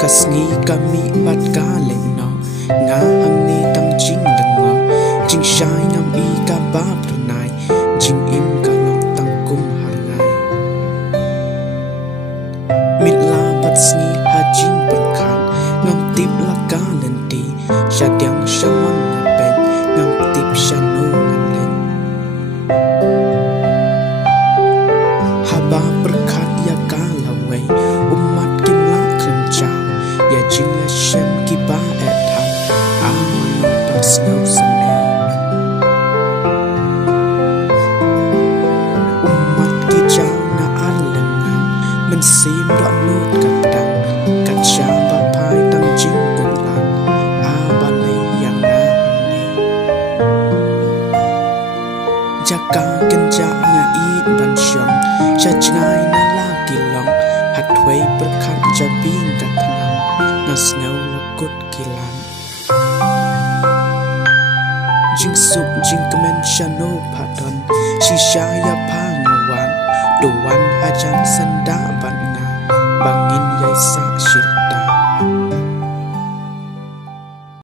Kasngi kami bat ka leno nga hang ni tam jing lengo jing shai ngam I ka ba pranai jing im ka long tang kum hangai mit la bat sngi ha jing perkhan ngam tip la ka lenti sha dyang shamon na pen ngam tip shanu ngan len haba perkhat ya ka lawai umat kim la klem chao ya jing ya shem ki ba et than a manu pat snow sane umat ki chao na ar lengam men sim do not kat dang kat cha ba pai tam jing kun lan a ba le yang na ne jaka ken ja nga I ban shong cha chnai na la ki long hat wei perkhat ja bing kat na snow la kut kilan jing sup jing kemen shano phaton shisha ya pha ngawan do wan hajan sanda ban nga bangin yai sa shil